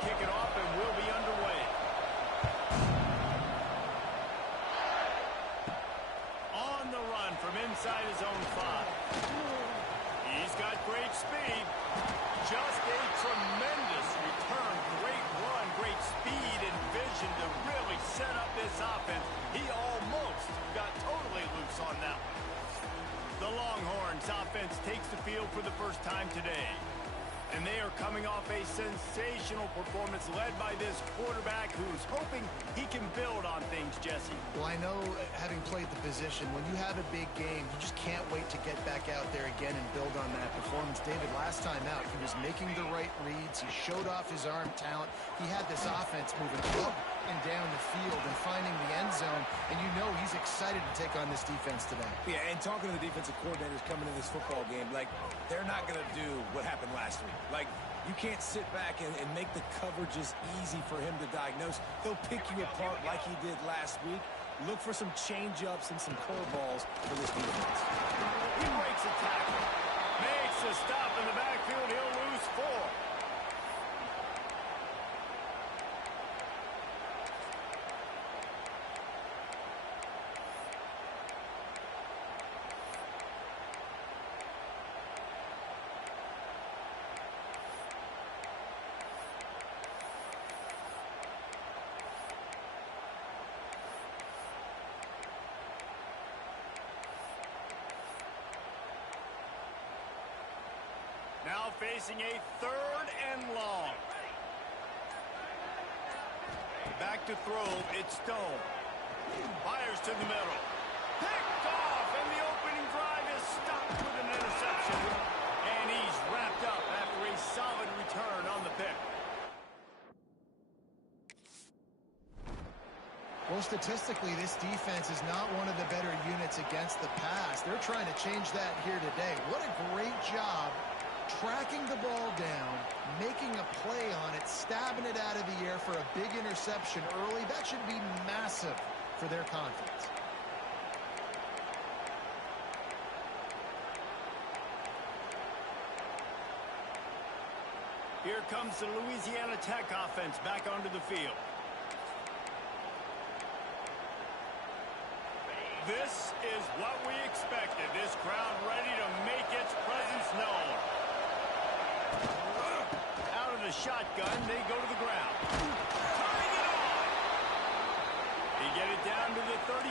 kick it off, and we'll be underway. On the run from inside his own 5. He's got great speed. Just a tremendous return. Great run, great speed and vision to really set up this offense. He almost got totally loose on that one. The Longhorns offense takes the field for the first time today. And they are coming off a sensational performance led by this quarterback who's hoping he can build on things, Jesse. Well, I know, having played the position, when you have a big game, you just can't wait to get back out there again and build on that performance. David, last time out, he was making the right reads. He showed off his arm talent. He had this offense moving up and down the field and finding the end zone, and you know he's excited to take on this defense today. Yeah, and talking to the defensive coordinators coming into this football game, like, they're not going to do what happened last week. Like, you can't sit back and make the coverages easy for him to diagnose. He'll pick you apart like he did last week. Look for some change-ups and some curveballs for this defense. He breaks a tackle. Makes a stop in the backfield. He'll lose 4. Now facing a 3rd and long. Back to throw, it's Stone. Fires to the middle. Picked off, and the opening drive is stopped with an interception. And he's wrapped up after a solid return on the pick. Well, statistically, this defense is not one of the better units against the pass. They're trying to change that here today. What a great job tracking the ball down, making a play on it, stabbing it out of the air for a big interception early. That should be massive for their confidence. Here comes the Louisiana Tech offense back onto the field. This is what we expected. This crowd ready to make its presence known. Out of the shotgun, they go to the ground. Tying it on. He get it down to the 35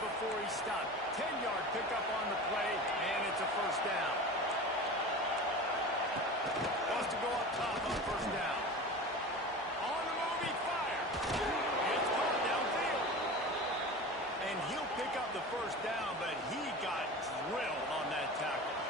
before he stopped. 10-yard pickup on the play, and it's a first down. Wants to go up top on first down. On the move, he fires. It's caught downfield. And he'll pick up the first down, but he got drilled on that tackle.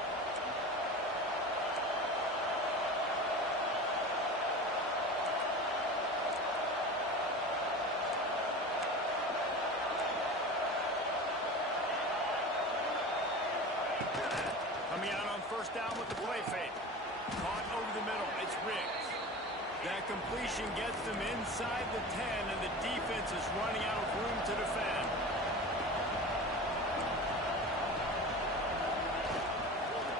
Coming out on first down with the play fake. Caught over the middle. It's Riggs. That completion gets them inside the 10, and the defense is running out of room to defend.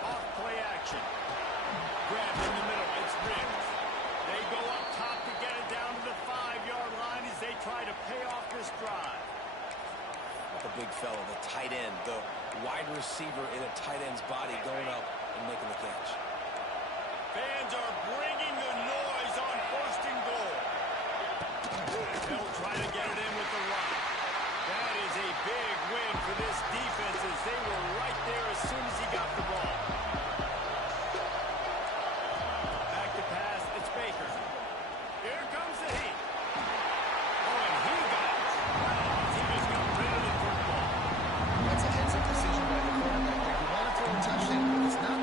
Off play action. Grabbed in the middle. It's Riggs. They go up top to get it down to the 5-yard line as they try to pay off this drive. The big fella, the tight end, the wide receiver in a tight end's body going up and making the catch. Fans are bringing the noise on 1st and goal. They'll try to get it in with the run. That is a big win for this defense as they were right there as soon as he got the ball. Back to pass, it's Baker. Here comes the heat. Oh, and he got it. He just got rid of the football. That's a heads-up decision by the quarterback there. You want to throw a touchdown, but it's not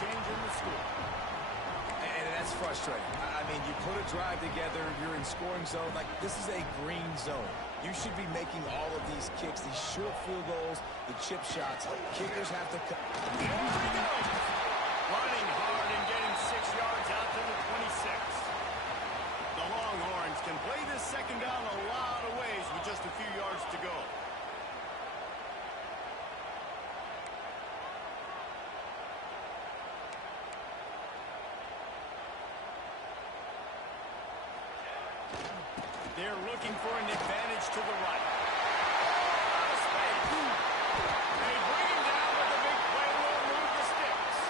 changing the score. And that's frustrating. I mean, you put a drive together, you're in scoring zone. Like, this is a green zone. You should be making all of these kicks, these short field goals, the chip shots. Kickers have to... There he goes! Running hard and getting 6 yards out to the 26. The Longhorns can play this second down a lot of ways with just a few yards to go. They're looking for an advantage to the right. They bring him down with a big play. Will move the sticks.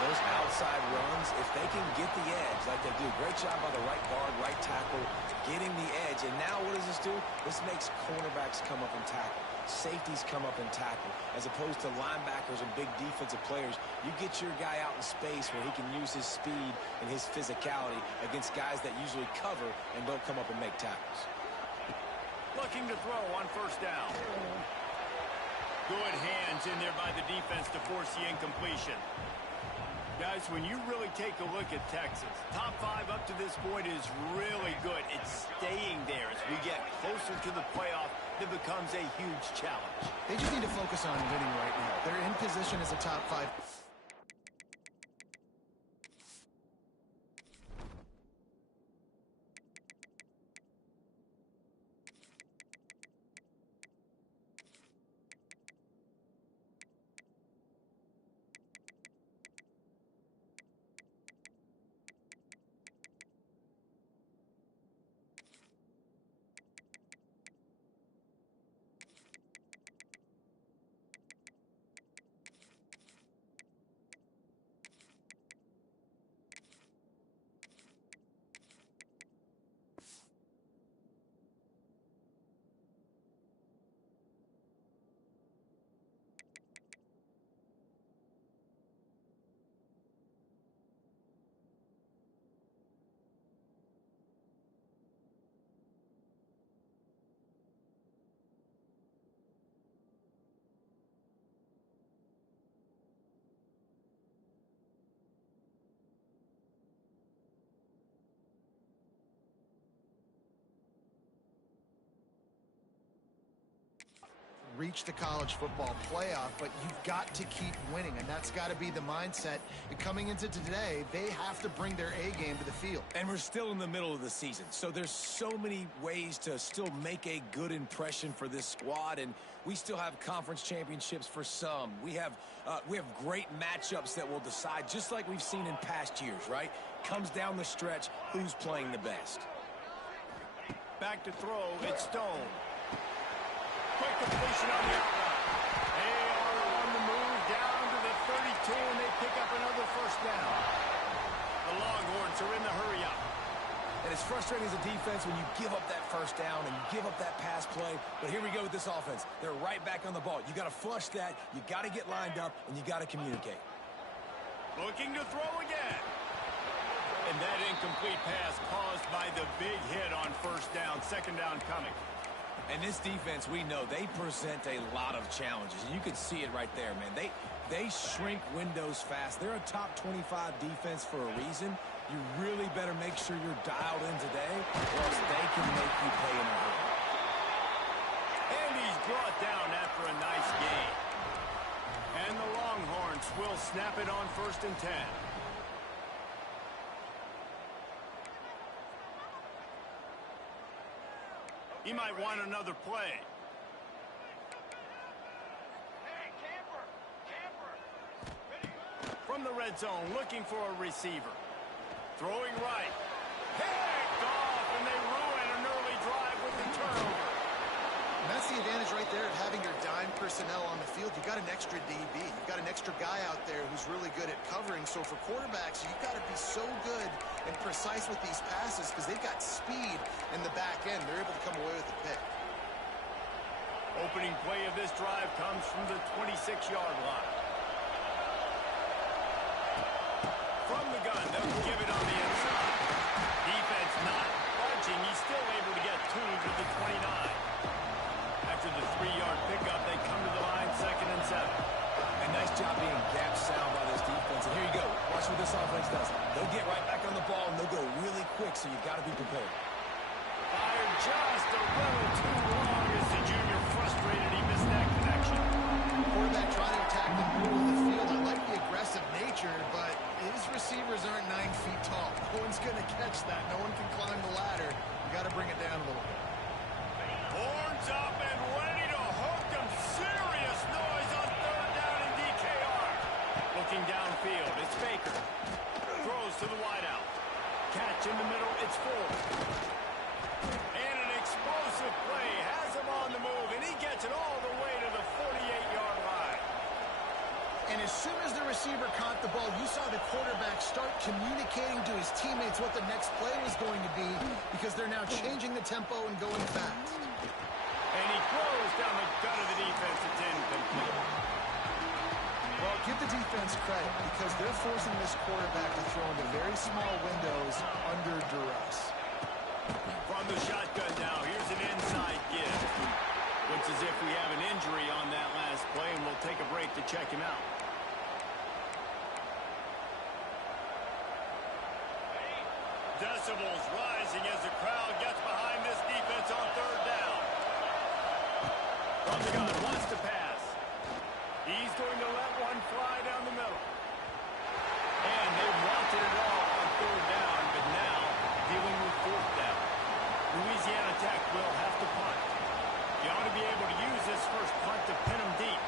Those outside runs, if they can get the edge like they do, great job by the right guard, right tackle, getting the edge. And now what does this do? This makes cornerbacks come up and tackle. Safeties come up and tackle. As opposed to linebackers and big defensive players, you get your guy out in space where he can use his speed and his physicality against guys that usually cover and don't come up and make tackles. Looking to throw on first down. Good hands in there by the defense to force the incompletion. Guys, when you really take a look at Texas, top 5 up to this point is really good. It's staying there. As we get closer to the playoff, it becomes a huge challenge. They just need to focus on winning right now. They're in position as a top 5. Reach the college football playoff, but you've got to keep winning, and that's got to be the mindset. And coming into today, they have to bring their A game to the field. And we're still in the middle of the season, so there's so many ways to still make a good impression for this squad, and we still have conference championships for some. We have great matchups that will decide, just like we've seen in past years, right? Comes down the stretch, who's playing the best. Back to throw, it's Stone. Quick completion on the outline. They are on the move down to the 32, and they pick up another first down. The Longhorns are in the hurry up. And it's frustrating as a defense when you give up that first down and you give up that pass play. But here we go with this offense. They're right back on the ball. You got to flush that. You got to get lined up, and you got to communicate. Looking to throw again. And that incomplete pass caused by the big hit on first down. Second down coming. And this defense, we know, they present a lot of challenges. And you can see it right there, man. They shrink windows fast. They're a top 25 defense for a reason. You really better make sure you're dialed in today, or else they can make you pay in a hurry. And he's brought down after a nice gain. And the Longhorns will snap it on 1st and 10. He might want another play. From the red zone, looking for a receiver. Throwing right. Picked off, and they ruin an early drive with the turnover. And that's the advantage right there of having your dime personnel on the field. You've got an extra DB. You've got an extra guy out there who's really good at covering. So for quarterbacks, you've got to be so good and precise with these passes because they've got speed in the back end. They're able to come away with the pick. Opening play of this drive comes from the 26-yard line. From the gun, they'll give it on the inside. Defense not budging. He's still able to get 2 to the 29. After the 3-yard pickup, they come to the line 2nd and 7. And nice job being gap sound by this defense. this offense does. They'll get right back on the ball, and they'll go really quick, so you've got to be prepared. Fired just a little too long as the junior frustrated. He missed that connection. Quarterback trying to attack the middle of the field. I like the aggressive nature, but his receivers aren't 9 feet tall. No one's going to catch that. No one can climb the ladder. You got to bring it down a little bit. Horns up and ready to hook them. Serious noise on third down in DKR. Looking downfield, it's Baker. Throws to the wideout. Catch in the middle, it's Ford. And an explosive play has him on the move, and he gets it all the way to the 48-yard line. And as soon as the receiver caught the ball, you saw the quarterback start communicating to his teammates what the next play was going to be, because they're now changing the tempo and going fast. And he throws down the gut of the defense. It's incomplete. Well, give the defense credit, because they're forcing this quarterback to throw into very small windows under duress. From the shotgun now, here's an inside give. Looks as if we have an injury on that last play, and we'll take a break to check him out. Decibels rising as the crowd gets behind this defense on third down. From the gun, wants to pass. He's going to let one fly down the middle. And they wanted it all on third down, but now dealing with fourth down. Louisiana Tech will have to punt. He ought to be able to use this first punt to pin him deep.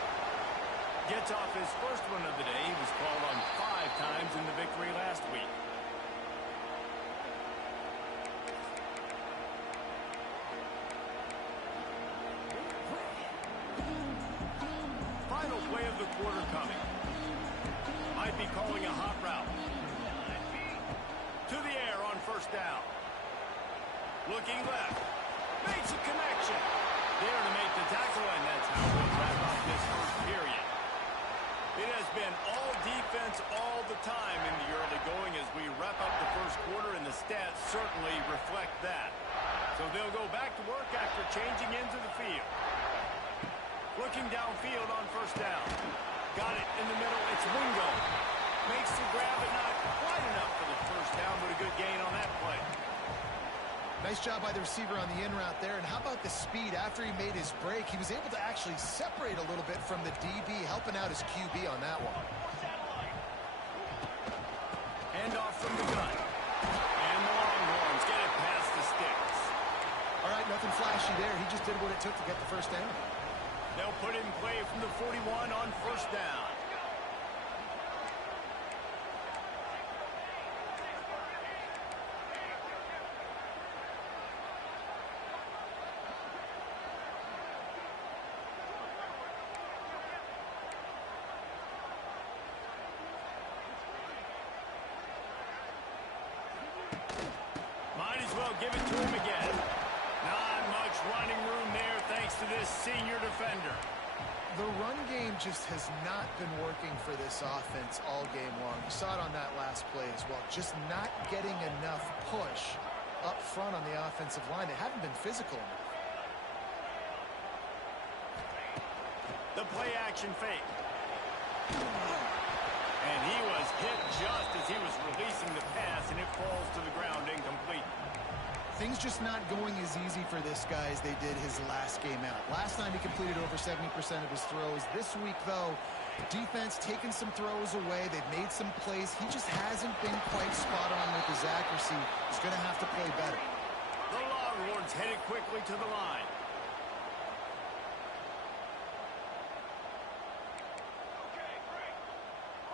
Gets off his first one of the day. He was called on 5 times in the victory last week. Final play of the quarter coming. Might be calling a hot route. To the air on first down. Looking left. Makes a connection. There to make the tackle, and that's how we'll wrap up this first period. It has been all defense all the time in the early going as we wrap up the first quarter, and the stats certainly reflect that. So they'll go back to work after changing into the field. Looking downfield on first down. Got it in the middle. It's Wingo. Makes the grab, but not quite enough for the first down, but a good gain on that play. Nice job by the receiver on the in route there. And how about the speed? After he made his break, he was able to actually separate a little bit from the DB, helping out his QB on that one. Handoff from the gun. And the Longhorns get it past the sticks. All right, nothing flashy there. He just did what it took to get the first down. They'll put in play from the 41 on first down. Might as well give it to him again. Not much running room there thanks to this senior defender. The run game just has not been working for this offense all game long. You saw it on that last play as well. Just not getting enough push up front on the offensive line. They haven't been physical enough. The play action fake. And he was hit just as he was releasing the pass, and it falls to the ground incomplete. Things just not going as easy for this guy as they did his last game out. Last time he completed over 70% of his throws. This week, though, defense taking some throws away. They've made some plays. He just hasn't been quite spot on with his accuracy. He's going to have to play better. The Longhorns headed quickly to the line.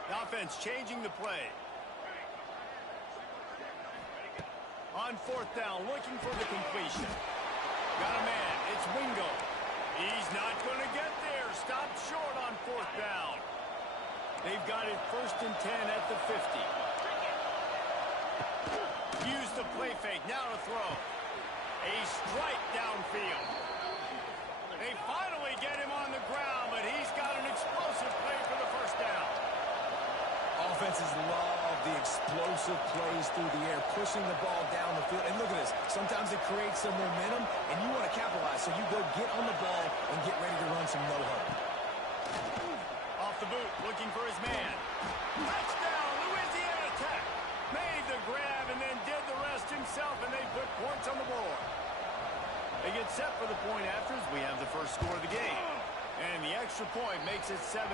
The offense changing the play. On fourth down, looking for the completion. Got a man. It's Wingo. He's not going to get there. Stopped short on fourth down. They've got it 1st and 10 at the 50. Use the play fake. Now to throw. A strike downfield. They finally get him on the ground, but he's got an explosive play for the first down. Offenses love the explosive plays through the air, pushing the ball down the field. And look at this. Sometimes it creates some momentum, and you want to capitalize. So you go get on the ball and get ready to run some no-huddle. Off the boot, looking for his man. Touchdown, Louisiana point makes it 7-0.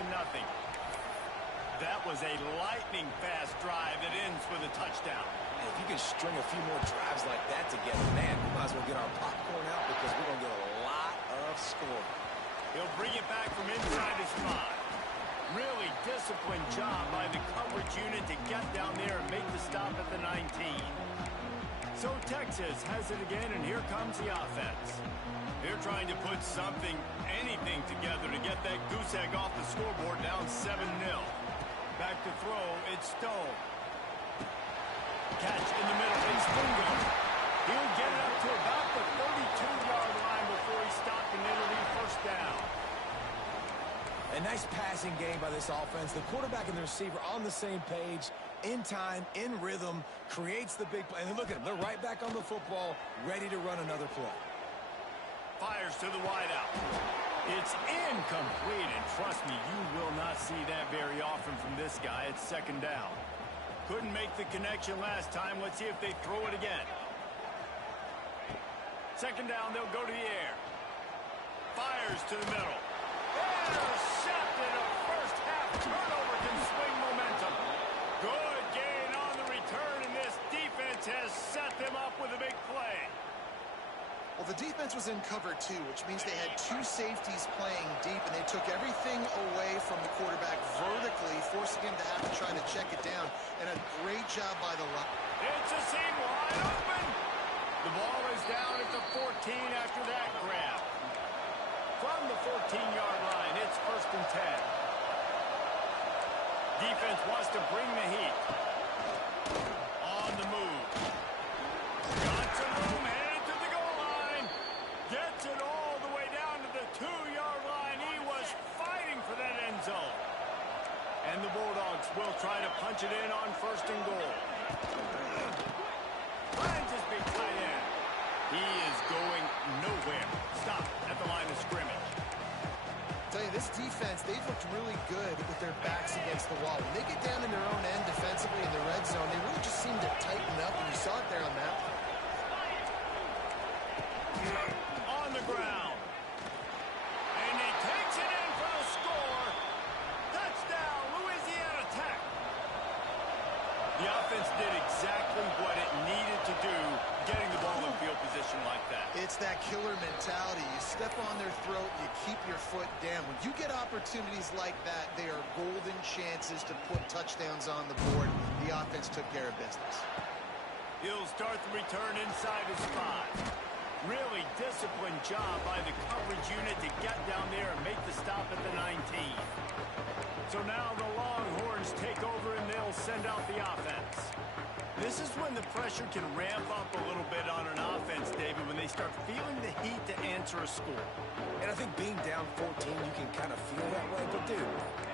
That was a lightning-fast drive that ends with a touchdown. And if you can string a few more drives like that together, man, we might as well get our popcorn out because we're going to get a lot of scoring. He'll bring it back from inside his 5. Really disciplined job by the coverage unit to get down there and make the stop at the 19. So Texas has it again, and here comes the offense. They're trying to put something, anything together to get that goose egg off the scoreboard, down 7-0. Back to throw, it's Stone. Catch in the middle, it's Bingo. He'll get it up to about the 32-yard line before he's stopped, and it'll be first down. A nice passing game by this offense. The quarterback and the receiver on the same page, in time, in rhythm, creates the big play. And look at them. They're right back on the football, ready to run another play. Fires to the wideout. It's incomplete, and trust me, you will not see that very often from this guy. It's second down. Couldn't make the connection last time. Let's see if they throw it again. Second down, they'll go to the air. Fires to the middle. Intercepted. A first-half turnover can swing momentum. Good gain on the return, and this defense has set them up with a big play. Well, the defense was in cover 2, which means they had 2 safeties playing deep, and they took everything away from the quarterback vertically, forcing him to have to try to check it down. And a great job by the line. It's a seam wide open. The ball is down at the 14 after that grab. From the 14-yard line, it's first and 10. Defense wants to bring the heat. On the move. Got some room, headed to the goal line. Gets it all the way down to the 2-yard line. He was fighting for that end zone. And the Bulldogs will try to punch it in on first and goal. Finds his big tight end. He is going nowhere. Stop at the line of scrimmage. I'll tell you, this defense, they've looked really good with their backs against the wall. When they get down in their own end defensively in the red zone, they really just seem to tighten up, and you saw it there on that play. On the ground. And he takes it in for the score. Touchdown, Louisiana Tech. The offense did exactly what it needed to do, getting the ball in field position like that. It's that killer mentality. You step on their throat, you keep your foot down. When you get opportunities like that, they are golden chances to put touchdowns on the board. The offense took care of business. He'll start the return inside his 5. Really disciplined job by the coverage unit to get down there and make the stop at the 19. So now the Longhorns take over and they'll send out the offense. This is when the pressure can ramp up a little bit on an offense, David, when they start feeling the heat to answer a score. And I think being down 14, you can kind of feel that way. But, dude,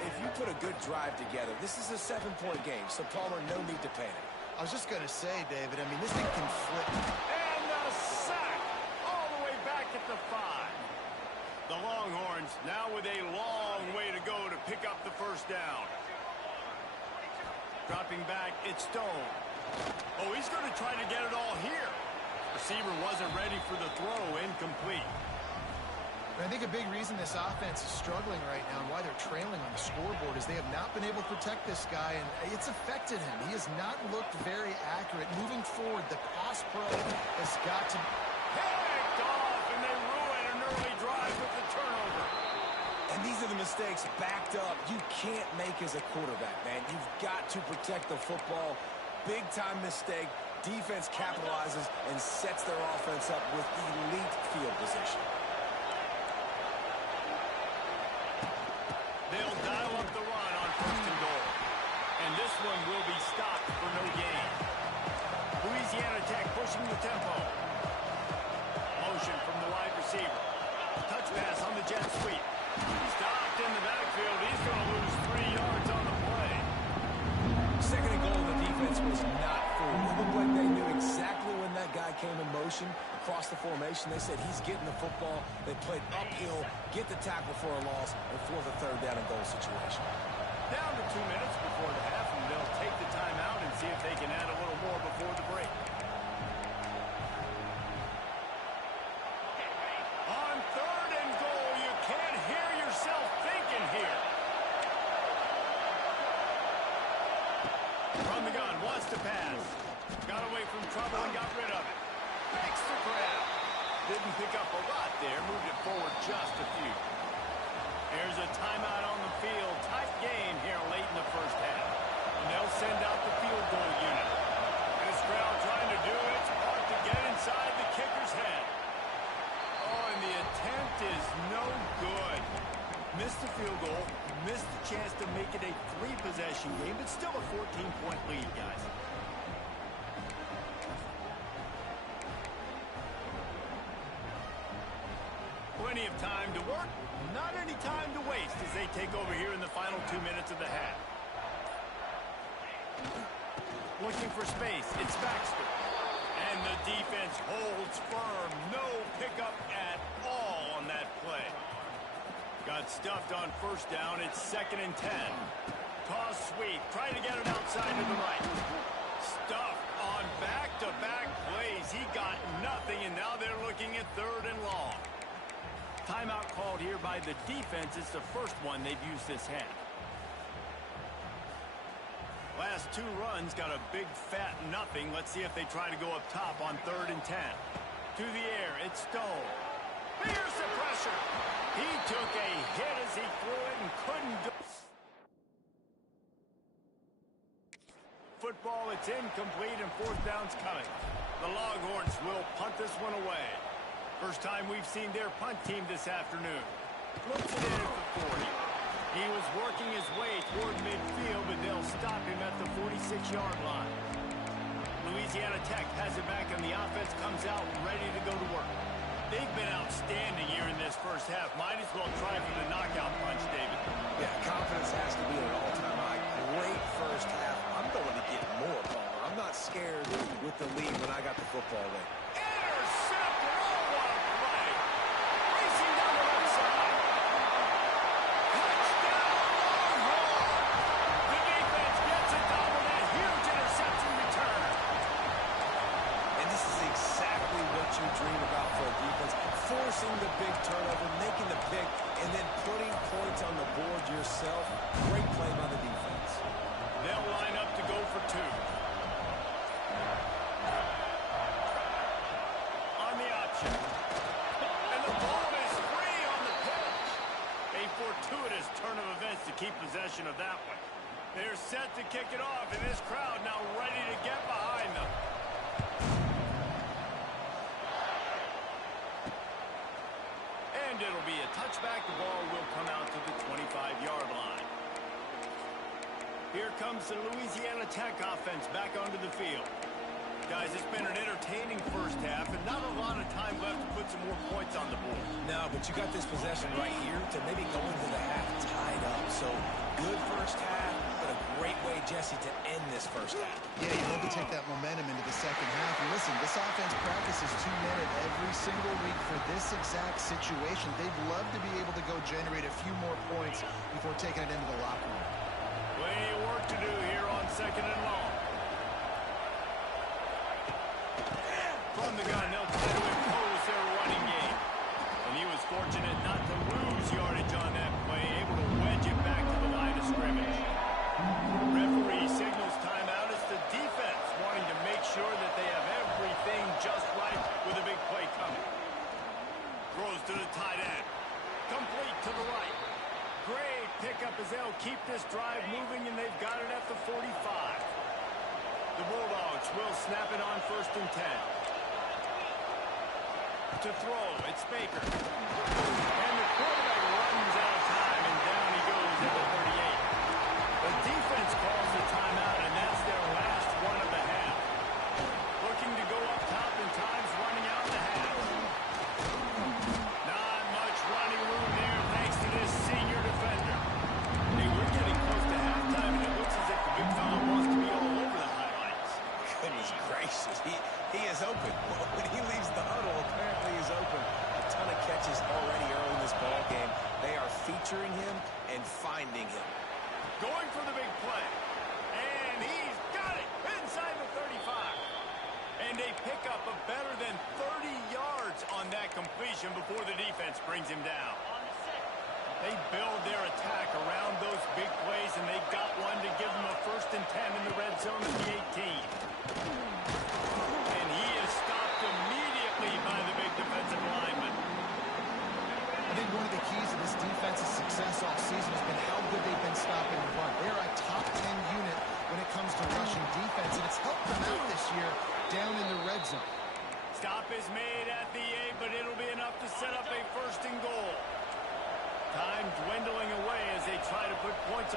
if you put a good drive together, this is a 7-point game. So, Palmer, no need to panic. I was just going to say, David, I mean, this thing can flip. And the sack all the way back at the 5. The Longhorns now with a long way to go to pick up the first down. Dropping back, it's Stone. Oh, he's going to try to get it all here. Receiver wasn't ready for the throw, incomplete. And I think a big reason this offense is struggling right now and why they're trailing on the scoreboard is they have not been able to protect this guy, and it's affected him. He has not looked very accurate. Moving forward, the pass pro has got to... Picked off, and they ruin an early drive with the turnover. And these are the mistakes backed up you can't make as a quarterback, man. You've got to protect the football. Big-time mistake. Defense capitalizes and sets their offense up with elite field position. They'll dial up the run on first and goal. And this one will be stopped for no gain. Louisiana Tech pushing the tempo. Motion from the wide receiver. Touch pass on the jet sweep. Stopped in the backfield. He's going to lose 3 yards on the play. Second and goal, the defense was not fooled. It looked like they knew exactly when that guy came in motion across the formation. They said he's getting the football. They played uphill, get the tackle for a loss, and force a third down and goal situation. Down to 2 minutes before the half, and they'll take the timeout and see if they can add a little more before the break. On third and goal, you can't hear yourself thinking to pass. Got away from trouble and got rid of it. Makes the grab. Didn't pick up a lot there. Moved it forward just a few. Here's a timeout on the field. Tight game here late in the first half. And they'll send out the field goal unit. This crowd trying to do its part to get inside the kicker's head. Oh, and the attempt is no good. Missed the field goal. Missed the chance to make it a 3-possession game, but still a 14-point lead, guys. Plenty of time to work, not any time to waste as they take over here in the final 2 minutes of the half. Looking for space, it's Baxter. And the defense holds firm. No pickup at all on that play. Got stuffed on first down. It's 2nd and 10. Toss sweep. Trying to get it outside to the right. Stuffed on back-to-back plays. He got nothing, and now they're looking at 3rd and long. Timeout called here by the defense. It's the first one they've used this half. Last 2 runs got a big fat nothing. Let's see if they try to go up top on 3rd and 10. To the air, it's Stone. Here's the pressure. He took a hit as he threw it and couldn't do it. Football, it's incomplete and 4th down's coming. The Longhorns will punt this one away. First time we've seen their punt team this afternoon. Looks it in at the 40. He was working his way toward midfield, but they'll stop him at the 46-yard line. Louisiana Tech has it back, and the offense comes out ready to go to work. They've been outstanding here in this first half. Might as well try for the knockout punch, David. Yeah, confidence has to be at an all-time high. Great first half. I'm going to get more, Palmer. I'm not scared with the lead when I got the football in. Intercepted! Oh, what a play! Racing down the left side. Touchdown, Longhorn! The defense gets it down with that huge interception return. And this is exactly what you dream about for a defense. Forcing the big turnover, making the pick, and then putting points on the board yourself. Great play by the defense. They'll line up to go for 2. On the option. And the ball is free on the pitch. A fortuitous turn of events to keep possession of that one. They're set to kick it off, and this crowd now ready to get behind them. And it'll be a touchback. The ball will come out to the 25-yard line. Here comes the Louisiana Tech offense back onto the field. Guys, it's been an entertaining first half, and not a lot of time left to put some more points on the board. No, but you got this possession right here to maybe go into the half tied up. So, good first half, but a great way, Jesse, to end this first half. Yeah, you hope to take that momentum into the second half. And listen, this offense practices 2-minute every single week for this exact situation. They'd love to be able to go generate a few more points before taking it into the locker room. Plenty of work to do here on 2nd and long. From the gun, they'll try to impose their running game. And he was fortunate not to lose yardage on that play, able to wedge it back to the line of scrimmage. Referee signals timeout. It's the defense wanting to make sure that they have everything just right with a big play coming. Throws to the tight end. Complete to the right. Great pickup as they'll keep this drive moving, and they've got it at the 45. The Bulldogs will snap it on 1st and 10. To throw, it's Baker. And the quarterback runs out of time, and down he goes at the 38. The defense calls the timeout, and that's their last one of the half. Looking to go up top, and time's running out the half. Not much running room there thanks to this senior defender. Hey, we're getting close to halftime, and it looks as if the big fella wants to be all over the highlights. Goodness gracious, he is open. When he leaves the huddle, apparently he's open. A ton of catches already early in this ball game. They are featuring him and finding him. Going for the big play. And he's got it inside the 35. And a pickup of better than 30 yards on that completion before the defense brings him down. They build their attack around those big plays, and they've got one to give them a 1st and 10 in the red zone at the 18.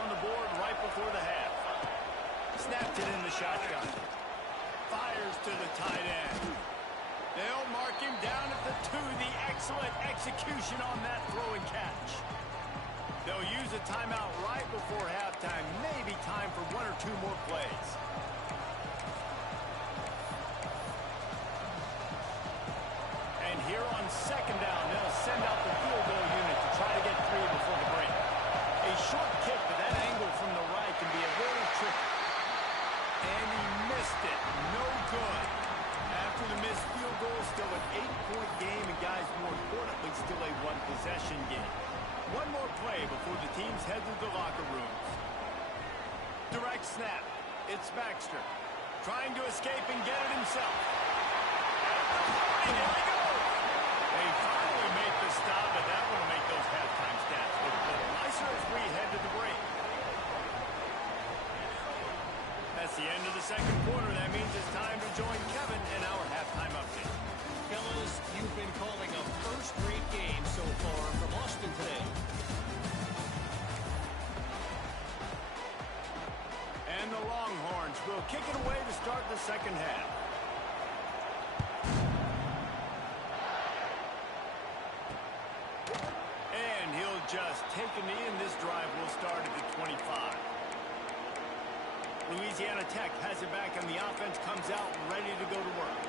on the board right before the half. Snapped it in the shotgun. Fires to the tight end. They'll mark him down at the 2. The excellent execution on that throw and catch. They'll use a timeout right before halftime. Maybe time for 1 or 2 more plays. And here on second down, they'll send out the field goal unit to try to get 3 before the break. A short kick, but that angle from the right can be a little tricky. And he missed it. No good. After the missed field goal, still an 8-point game, and guys, more importantly, still a 1-possession game. One more play before the teams head to the locker rooms. Direct snap. It's Baxter. Trying to escape and get it himself. And there he goes. They finally make the stop, and that will make those halftime stats look a little nicer as we head to the break. That's the end of the second quarter. That means it's time to join Kevin in our halftime update. Fellas, you've been calling a first-rate game so far from Austin today. And the Longhorns will kick it away to start the second half. And he'll just take a knee, and this drive will start at the 25. Louisiana Tech has it back, and the offense comes out ready to go to work.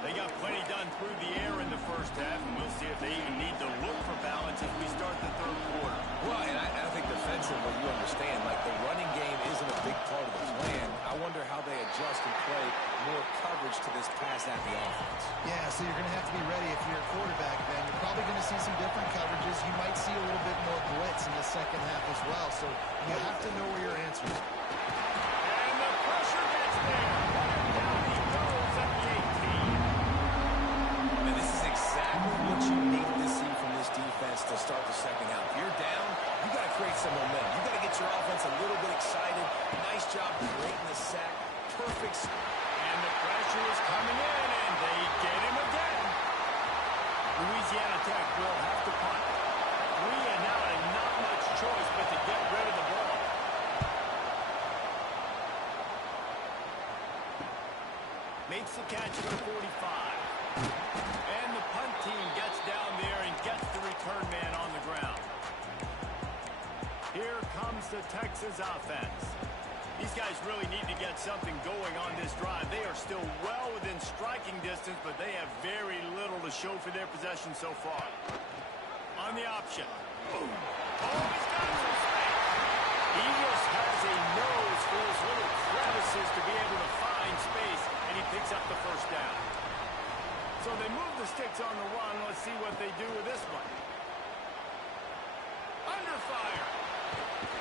They got plenty done through the air in the first half, and we'll see if they even need to look for balance as we start the third quarter. Well, and I think defensively, you understand, like the running game isn't a big part of the plan. I wonder how they adjust and play more coverage to this pass-happy offense. Yeah, so you're going to have to be ready if you're a quarterback, Ben. You're probably going to see some different coverages. You might see a little bit more blitz in the second half as well, so you have to know where your answers are. And the pressure gets there. Down he goes at the 18. And this is exactly what you need to see from this defense to start the second half. If you're down, you got to create some momentum. You got to get your offense a little bit excited. Nice job creating the sack. Perfect. And the pressure is coming in, and they get him again. Louisiana Tech will have to punt. 3 and out, and not much choice but to get rid of the ball. Makes the catch for the 45. And the punt team gets down there and gets the return man on the ground. Here comes the Texas offense. These guys really need to get something going on this drive. They are still well within striking distance, but they have very little to show for their possession so far. On the option. Boom. Oh, he's got some space. He just has a nose for those little crevices to be able to find space, and he picks up the first down. So they move the sticks on the run. Let's see what they do with this one. Under fire.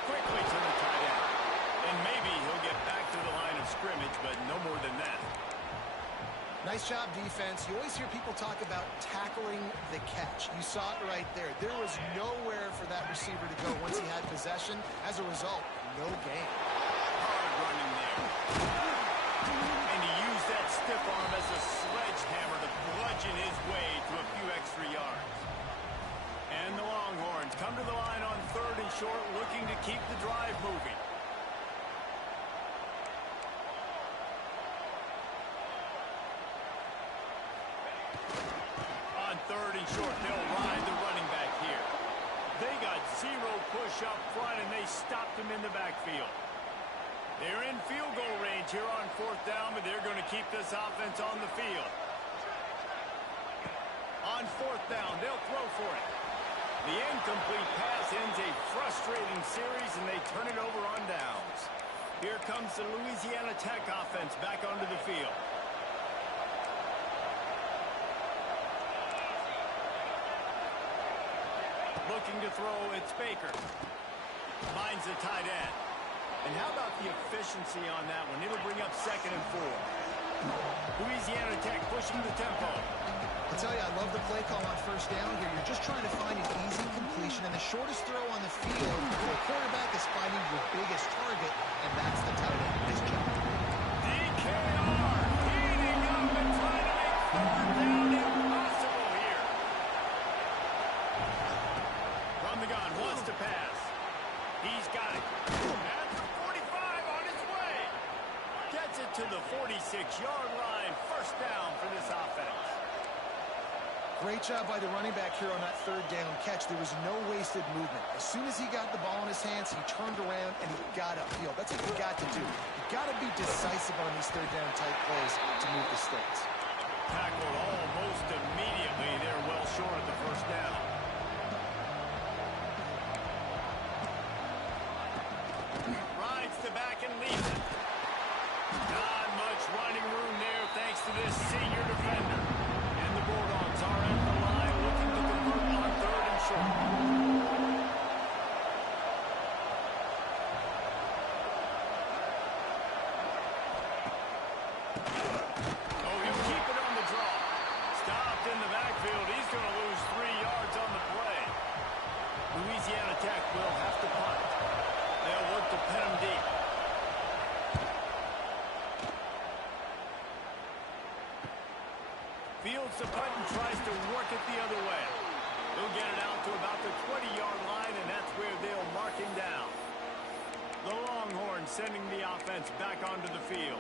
Quickly to the tight end. And maybe he'll get back to the line of scrimmage, but no more than that. Nice job, defense. You always hear people talk about tackling the catch. You saw it right there. There was nowhere for that receiver to go once he had possession. As a result, no gain. Hard running there. And he used that stiff arm as a sledgehammer to bludgeon his way to a few extra yards. And the Longhorns come to the line on 3rd and short, looking to keep the drive moving. On 3rd and short, they'll ride the running back here. They got 0 push up front, and they stopped him in the backfield. They're in field goal range here on 4th down, but they're going to keep this offense on the field. On 4th down, they'll throw for it. The incomplete pass ends a frustrating series, and they turn it over on downs. Here comes the Louisiana Tech offense back onto the field. Looking to throw, it's Baker. Finds the tight end. And how about the efficiency on that one? It'll bring up 2nd and 4. Louisiana Tech pushing the tempo. I'll tell you, I love the play call on 1st down here. You're just trying to find an easy completion, and the shortest throw on the field for a quarterback is finding your biggest target, and that's the tight end. Nice job. DKR heating up and trying to make 3rd down impossible here. From the gun, wants to pass. He He's got it. At the 45 on his way. Gets it to the 46-yard line. First down for this offense. Great job by the running back here on that third down catch. There was no wasted movement. As soon as he got the ball in his hands, he turned around and he got upfield. That's what you got to do. You got to be decisive on these third down type plays to move the sticks. Tackled almost immediately. They're well short of the first down. Rides the back and leaves it. Not much running room there thanks to this senior defender. And the Bulldogs are at the line looking to convert on third and short. Oh, he'll keep it on the draw. Stopped in the backfield. He's going to lose 3 yards on the play. Louisiana Tech will have to punt. They'll look to pin him deep. Fields the punt and tries to work it the other way. He'll get it out to about the 20-yard line, and that's where they'll mark him down. The Longhorns sending the offense back onto the field.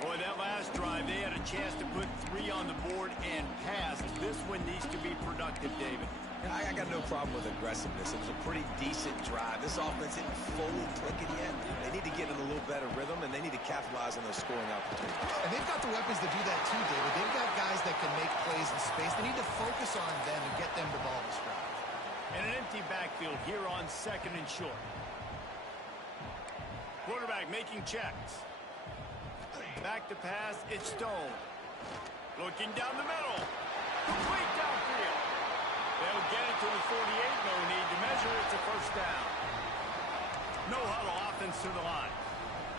Boy, that last drive, they had a chance to put 3 on the board and passed. This one needs to be productive, David. I got no problem with aggressiveness. It was a pretty decent drive. This offense isn't fully clicking yet. They need to get in a little better rhythm, and they need to capitalize on those scoring opportunities. And they've got the weapons to do that too, David. They've got guys that can make plays in space. They need to focus on them and get them the ball to strike. And an empty backfield here on second and short. Quarterback making checks. Back to pass, it's Stone. Looking down the middle. Complete downfield. They'll get it to the 48. No need to measure. It's a first down. No huddle offense to the line.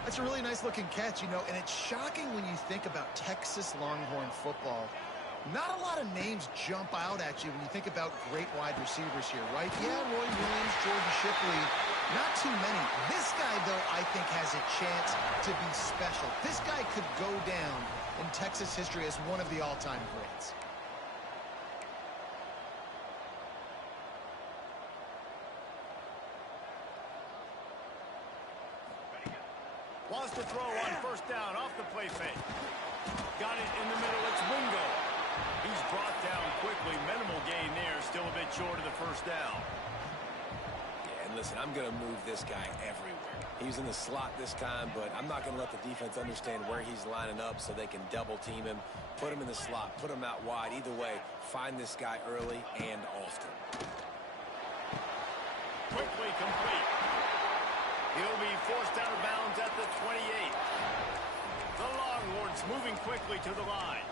That's a really nice looking catch, you know, and it's shocking when you think about Texas Longhorn football. Not a lot of names jump out at you when you think about great wide receivers here, right? Yeah, Roy Williams, Jordan Shipley, not too many. This guy, though, I think has a chance to be special. This guy could go down in Texas history as one of the all-time greats. Wants to throw on first down off the play fake. Got it in the middle. It's Wingo. He's brought down quickly. Minimal gain there. Still a bit short of the first down. Yeah, and listen, I'm going to move this guy everywhere. He's in the slot this time, but I'm not going to let the defense understand where he's lining up so they can double team him, put him in the slot, put him out wide. Either way, find this guy early and often. Quickly complete. He'll be forced out of bounds at the 28. The Longhorns moving quickly to the line.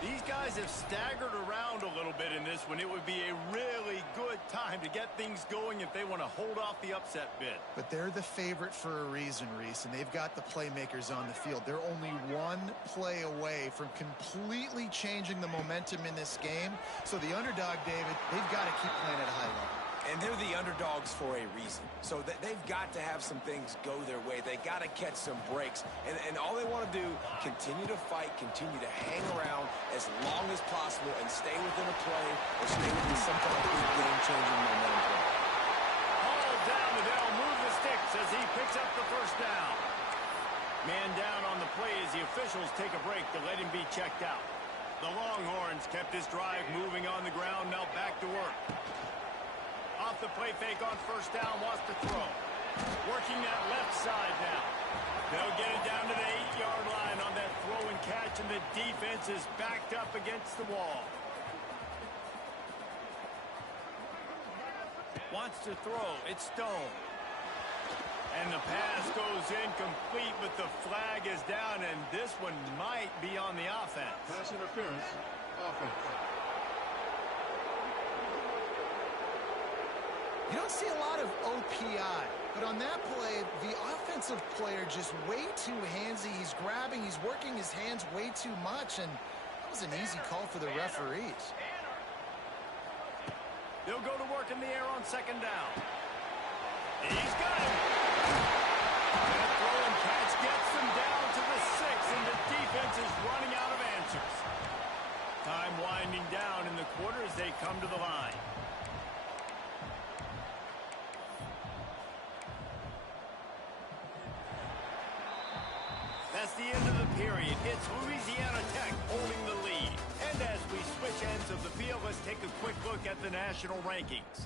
These guys have staggered around a little bit in this one. It would be a really good time to get things going if they want to hold off the upset bid. But they're the favorite for a reason, Reese, and they've got the playmakers on the field. They're only one play away from completely changing the momentum in this game. So the underdog, David, they've got to keep playing at a high level. And they're the underdogs for a reason. So they've got to have some things go their way. They got to catch some breaks. And all they want to do, continue to fight, continue to hang around as long as possible and stay within a play or stay within some kind of game-changing momentum play. All down, and they'll move the sticks as he picks up the first down. Man down on the play as the officials take a break to let him be checked out. The Longhorns kept this drive moving on the ground, now back to work. Off the play fake on first down, wants to throw. Working that left side now. They'll get it down to the 8-yard line on that throw and catch, and the defense is backed up against the wall. Wants to throw. It's Stone. And the pass goes incomplete, but the flag is down, and this one might be on the offense. Pass interference, offense. You don't see a lot of OPI, but on that play, the offensive player just way too handsy. He's grabbing, he's working his hands way too much, and that was an easy call for the referees. They'll go to work in the air on second down. He's got him. That throw and catch gets them down to the 6, and the defense is running out of answers. Time winding down in the quarter as they come to the line. That's the end of the period. It's Louisiana Tech holding the lead. And as we switch ends of the field, let's take a quick look at the national rankings.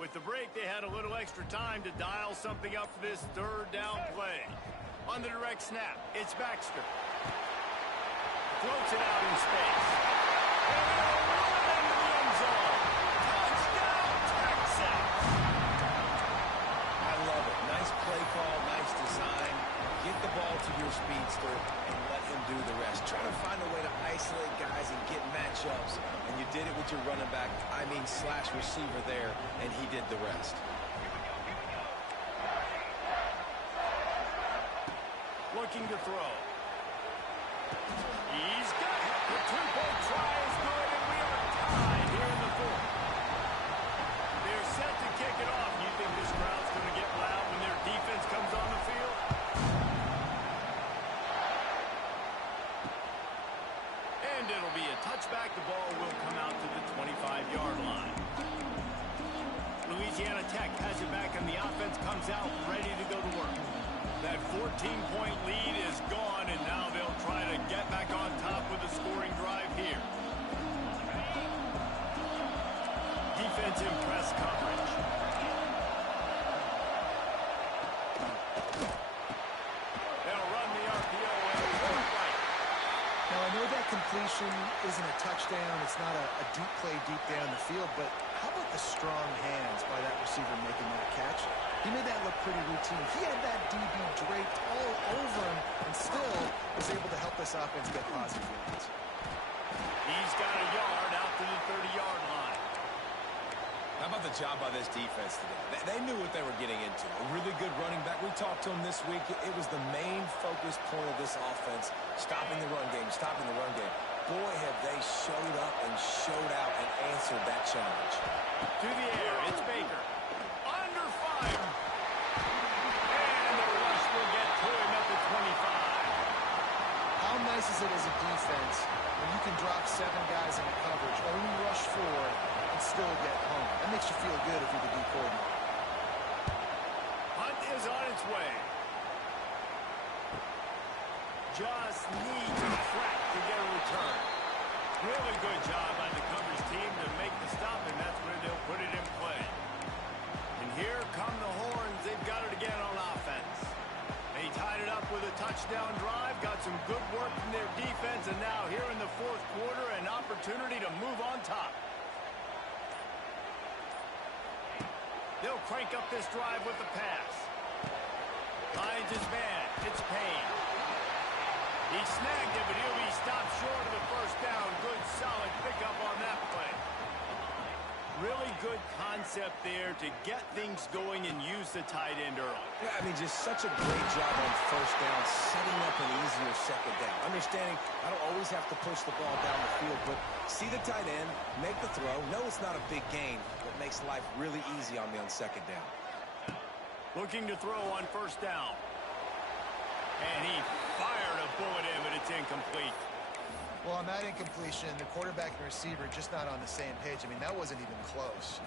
With the break, they had a little extra time to dial something up for this third down play. On the direct snap, it's Baxter. Floats it out in space. And they'll run into the end zone. Touchdown, Texas! I love it. Nice play call, nice design. Get the ball to your speedster and let him do the rest. Try to find a way to isolate guys and get matchups. And you did it with your running back, slash receiver there, and he did the rest. Looking to throw. He's got it. The two-point try is good, and we are tied here in the fourth. They're set to kick it off. You think this crowd's going to get loud when their defense comes on the field? And it'll be a touchback. The ball will come out to the 25-yard line. Louisiana Tech has it back, and the offense comes out ready to go to work. That 14-point lead is gone, and now they'll try to get back on top with a scoring drive here. Defensive press coverage. They'll run the RPO and work right. Now, I know that completion isn't a touchdown. It's not a deep play deep down the field, but how about the strong hands by that receiver making that catch? He made that look pretty routine. He had that DB draped all over him and still was able to help this offense get positive yards. He's got a yard out to the 30-yard line. How about the job by this defense today? They knew what they were getting into. A really good running back. We talked to him this week. It was the main focus point of this offense, stopping the run game, stopping the run game. Boy, have they showed up and showed out and answered that challenge. To the air, it's Baker. Under fire. And the rush will get to him at the 25. How nice is it as a defense when you can drop 7 guys in coverage, only rush 4, and still get home? That makes you feel good if you're the D coordinator. Hunt is on its way. Just needs a crack to get a return. Really good job by the coverage team to make the stop, and that's where they'll put it in play. And here come the horns. They've got it again on offense. They tied it up with a touchdown drive, got some good work from their defense, and now here in the fourth quarter, an opportunity to move on top. They'll crank up this drive with the pass. Finds his man. It's Payne. He snagged it, but he'll be stopped short of the first down. Good, solid pickup on that play. Really good concept there to get things going and use the tight end early. Yeah, just such a great job on first down, setting up an easier second down. Understanding I don't always have to push the ball down the field, but see the tight end, make the throw. No, it's not a big gain, but makes life really easy on me on second down. Looking to throw on first down. And he fired a bullet in, but it's incomplete. Well, on that incompletion, the quarterback and receiver just not on the same page. That wasn't even close.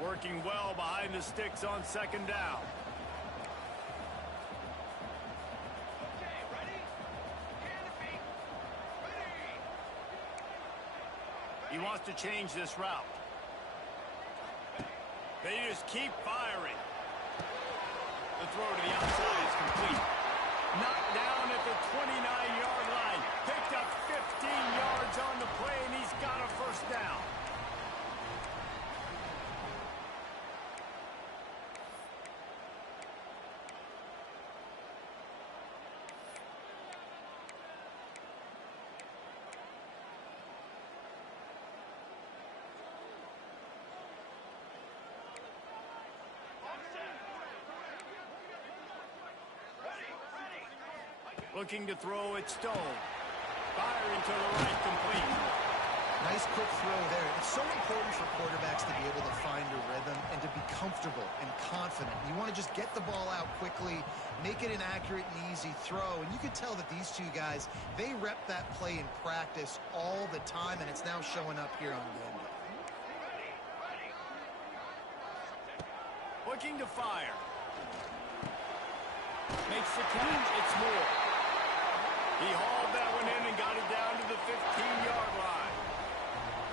Working well behind the sticks on second down. He wants to change this route. They just keep firing. The throw to the outside is complete. Knocked down at the 29-yard line. Picked up 15 yards on the play, and he's got a first down. Looking to throw it, Stone. Firing to the right, complete. Nice quick throw there. It's so important for quarterbacks to be able to find a rhythm and to be comfortable and confident. You want to just get the ball out quickly, make it an accurate and easy throw. And you can tell that these two guys, they rep that play in practice all the time, and it's now showing up here on game day. Looking to fire. Makes the catch. It's Moore. He hauled that one in and got it down to the 15-yard line.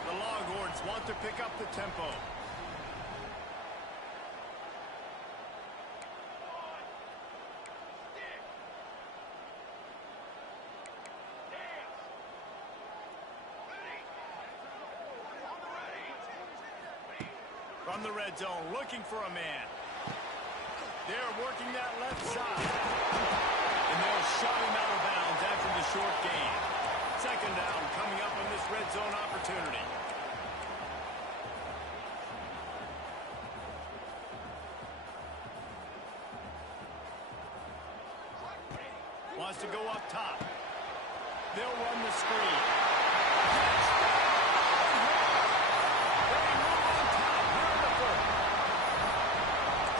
The Longhorns want to pick up the tempo. From the red zone, looking for a man. They're working that left side. And they'll shove him out of bounds after the short gain. Second down coming up on this red zone opportunity. Wants to go up top. They'll run the screen.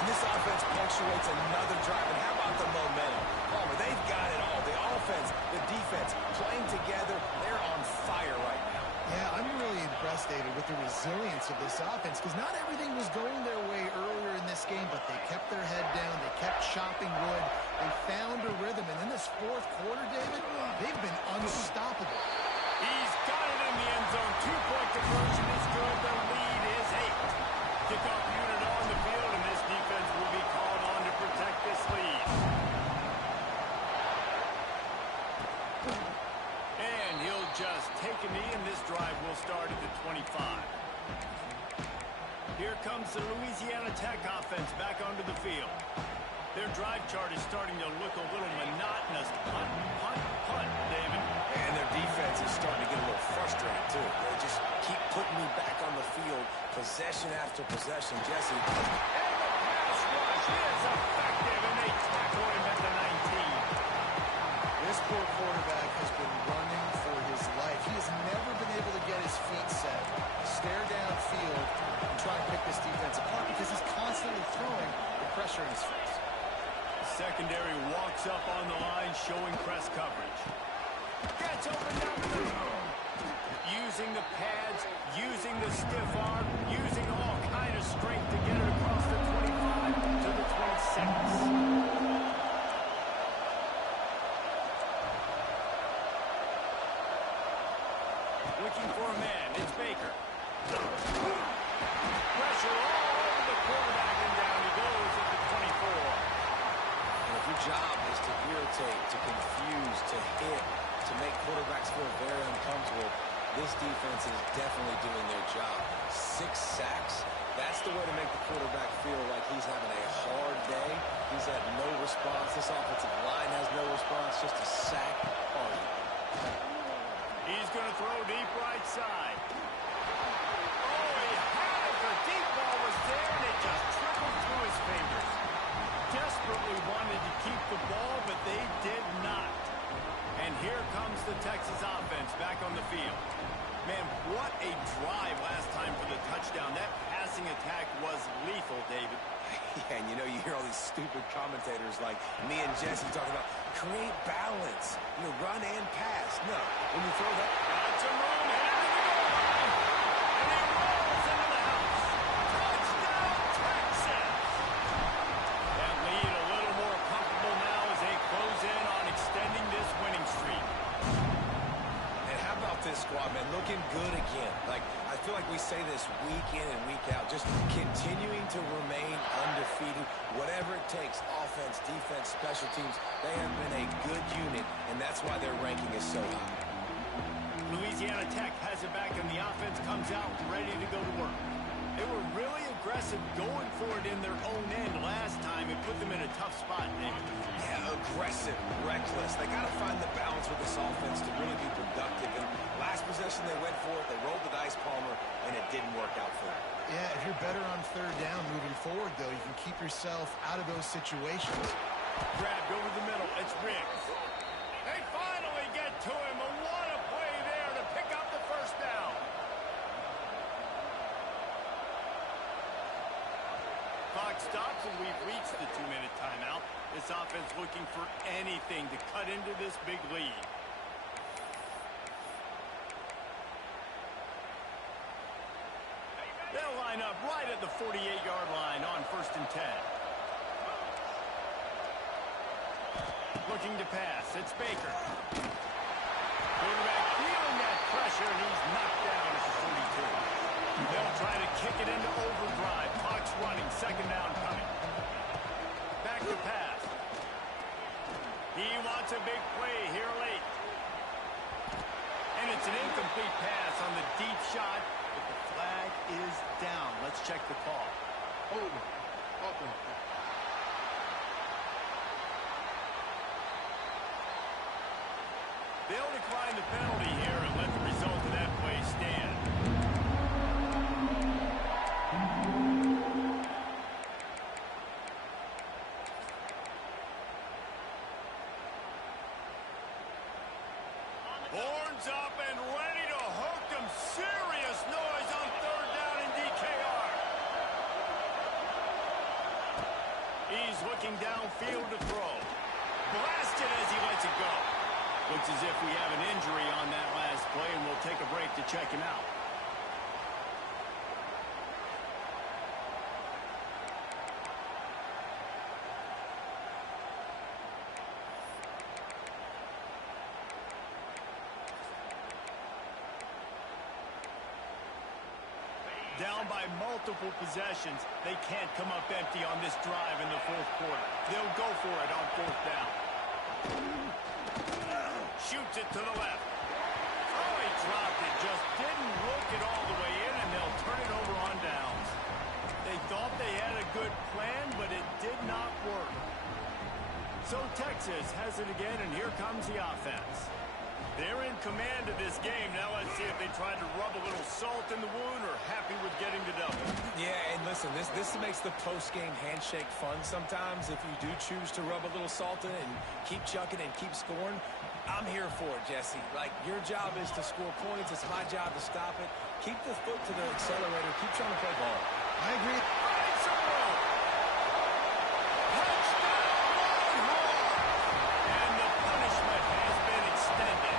This offense punctuates another drive, and how about the momentum? Palmer, they've got it all. The offense, the defense, playing together. They're on fire right now. Yeah, I'm really impressed, David, with the resilience of this offense, because not everything was going their way earlier in this game, but they kept their head down. They kept chopping wood. They found a rhythm, and in this fourth quarter, David, they've been unstoppable. He's got it in the end zone. Two-point conversion is good. The lead is 8. Kickoff unit on the field, and this defense will be called on to protect this lead. And he'll just take a knee, and this drive will start at the 25. Here comes the Louisiana Tech offense back onto the field. Their drive chart is starting to look a little monotonous. Punt, punt, punt, David. And their defense is starting to get a little frustrated, too. They just keep putting me back on the field, possession after possession. Jesse. And the pass rush is effective, and they tackle him at the 19. This poor quarterback has been running for his life. He has never been able to get his feet set, stare downfield, and try and pick this defense apart because he's constantly throwing the pressure in his face. Secondary walks up on the line, showing press coverage. Gets open down the middle. Using the pads, using the stiff arm, using all kind of strength to get it across the 25 to the 26. Looking for a man. It's Baker. Pressure all over the quarterback, and down he goes at the 24. If your job is to irritate, to confuse, to hit, to make quarterbacks feel very uncomfortable, this defense is definitely doing their job. 6 sacks, that's the way to make the quarterback feel like he's having a hard day. He's had no response. This offensive line has no response, just a sack party. He's going to throw deep right side. Oh, he had it. The deep ball was there, and it just trickled through his fingers. Desperately wanted to keep the ball, but they did not. And here comes the Texas offense back on the field. Man, what a drive last time for the touchdown. That passing attack was lethal, David. Yeah, and you hear all these stupid commentators like me and Jesse talking about create balance, run and pass. No, when you throw that... Got some room here to the goal line. And he rolls into the house. Touchdown, Texas! That lead a little more comfortable now as they close in on extending this winning streak. And how about this squad, man? Looking good again. I feel like we say this week in and week out, just continuing to remain undefeated, whatever it takes, offense, defense, special teams. They have been a good unit, and that's why their ranking is so high. Louisiana Tech has it back, and the offense comes out ready to go to work. They were really aggressive going for it in their own end last time. It put them in a tough spot, David. Yeah, aggressive, reckless. They got to find the balance with this offense to really be productive. And last possession, they went for it. They rolled the dice, Palmer, and it didn't work out for them. Yeah, if you're better on third down moving forward, though, you can keep yourself out of those situations. Grabbed over the middle. It's Riggs. They finally get to him. And what a play there to pick up the first down. stops, and we've reached the 2-minute timeout. This offense looking for anything to cut into this big lead. They'll line up right at the 48-yard line on 1st and 10. Looking to pass. It's Baker. Quarterback feeling that pressure, and he's knocked down at the 42. They'll try to kick it into overdrive. Clock's running. 2nd down coming. Back to pass. He wants a big play here late. And it's an incomplete pass on the deep shot, but the flag is down. Let's check the call. Over. Offense. They'll decline the penalty here and let the result of that play stand. Horns up and ready to hook them. Serious noise on 3rd down in DKR. He's looking downfield to throw. Blasted as he lets it go. Looks as if we have an injury on that last play, and we'll take a break to check him out. Down by multiple possessions, they can't come up empty on this drive in the 4th quarter. They'll go for it on 4th down. Shoots it to the left. Oh, he dropped it. Just didn't look it all the way in, and they'll turn it over on downs. They thought they had a good plan, but it did not work. So Texas has it again, and here comes the offense. They're in command of this game. Now let's see if they try to rub a little salt in the wound or happy with getting the double. Yeah, and listen, this makes the post-game handshake fun sometimes. If you do choose to rub a little salt in it and keep chucking and keep scoring, I'm here for it, Jesse. Like, your job is to score points. It's my job to stop it. Keep the foot to the accelerator. Keep trying to play ball. I agree. And the punishment has been extended.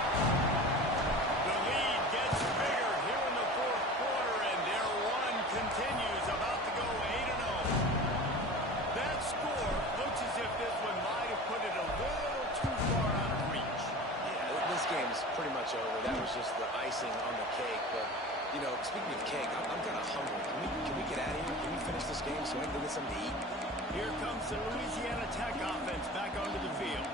The lead gets bigger here in the 4th quarter, and their run continues, about to go 8-0. That score looks as if this one might have put it a little too far out of reach. Yeah, this game's pretty much over. That was just the icing on the cake. But, you know, speaking of cake, I'm kind of hungry. Can we get out of here? Can we finish this game so I can go get something to eat? Here comes the Louisiana Tech offense back onto the field.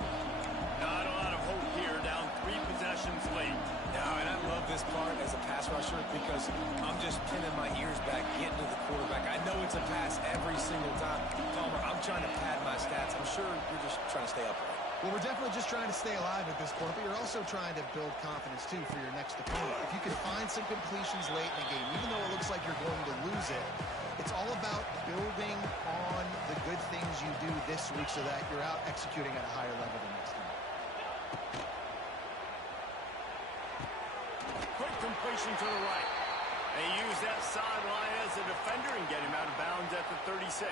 Not a lot of hope here, down 3 possessions late. No, and I love this part as a pass rusher because I'm just pinning my ears back, getting to the quarterback. I know it's a pass every single time. Palmer, I'm trying to pad my stats. I'm sure you're just trying to stay upright. Well, we're definitely just trying to stay alive at this point, but you're also trying to build confidence, too, for your next opponent. If you can find some completions late in the game, even though it looks like you're going to lose it, it's all about building on the good things you do this week so that you're out executing at a higher level the next time. Quick completion to the right. They use that sideline as a defender and get him out of bounds at the 36.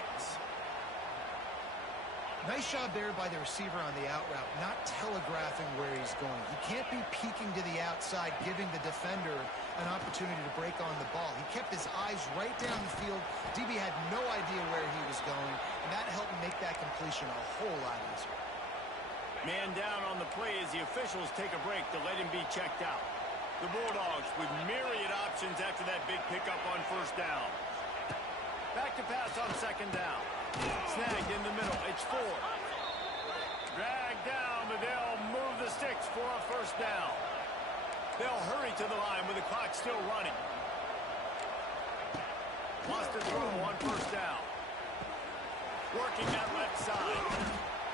Nice job there by the receiver on the out route, not telegraphing where he's going. He can't be peeking to the outside, giving the defender an opportunity to break on the ball. He kept his eyes right down the field. DB had no idea where he was going, and that helped make that completion a whole lot easier. Man down on the play as the officials take a break to let him be checked out. The Bulldogs with myriad options after that big pickup on 1st down. Back to pass on 2nd down. Snagged in the middle. It's 4. Dragged down, but they'll move the sticks for a 1st down. They'll hurry to the line with the clock still running. Lost a throw on 1st down. Working that left side.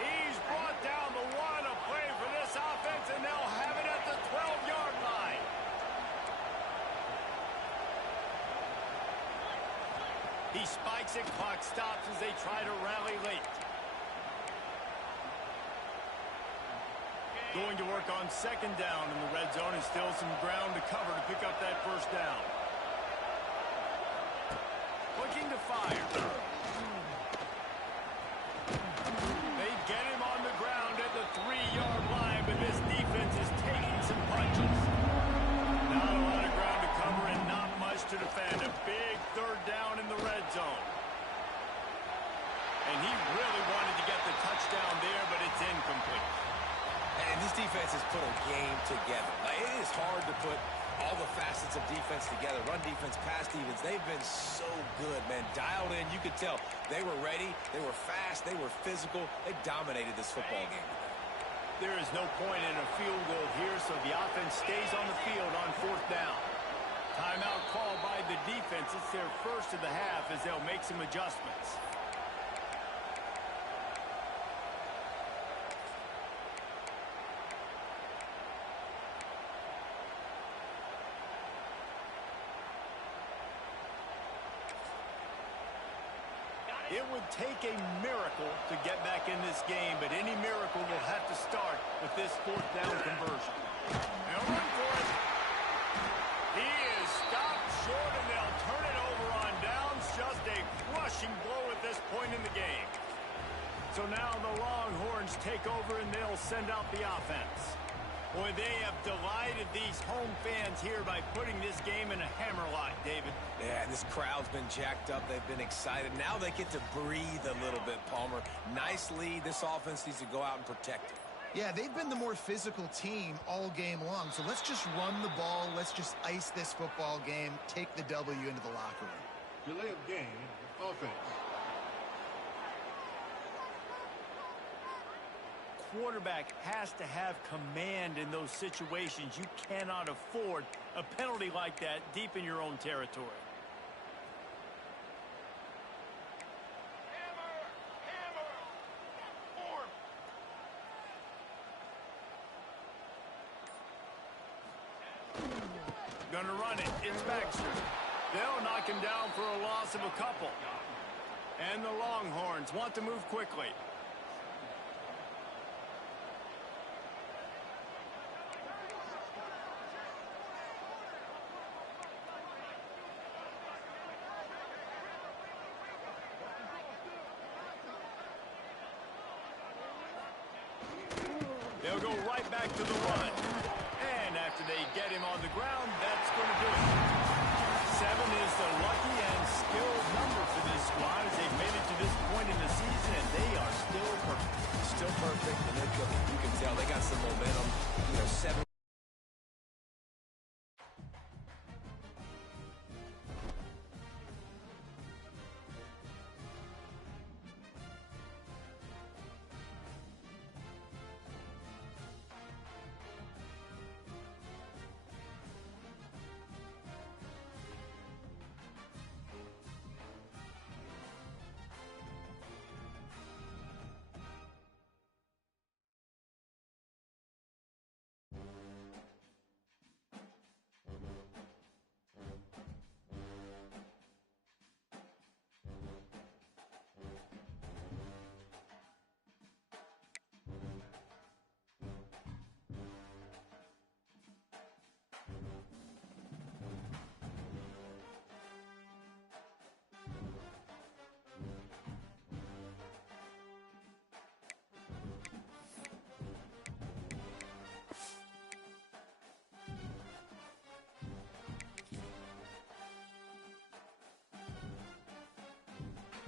He's brought down the one. A play for this offense, and they'll have it at the 12-yard line. He spikes it, clock stops as they try to rally late. Going to work on 2nd down in the red zone, and still some ground to cover to pick up that 1st down. Looking to fire. defense has put a game together. Like, it is hard to put all the facets of defense together. Run defense, pass defense. They've been so good, man. Dialed in. You could tell they were ready. They were fast. They were physical. They dominated this football game today. There is no point in a field goal here, so the offense stays on the field on 4th down. Timeout called by the defense. It's their first of the half as they'll make some adjustments. It would take a miracle to get back in this game, but any miracle will have to start with this 4th down conversion. They'll run for it. He is stopped short, and they'll turn it over on downs. Just a crushing blow at this point in the game. So now the Longhorns take over, and they'll send out the offense. Boy, they have delighted these home fans here by putting this game in a hammerlock, David. Yeah, this crowd's been jacked up. They've been excited. Now they get to breathe a little bit, Palmer. Nice lead. This offense needs to go out and protect it. Yeah, they've been the more physical team all game long. So let's just run the ball. Let's just ice this football game, take the W into the locker room. Delay of game, offense. Quarterback has to have command in those situations. You cannot afford a penalty like that deep in your own territory. Gonna run it. It's Baxter. They'll knock him down for a loss of a couple. And the Longhorns want to move quickly. They'll go right back to the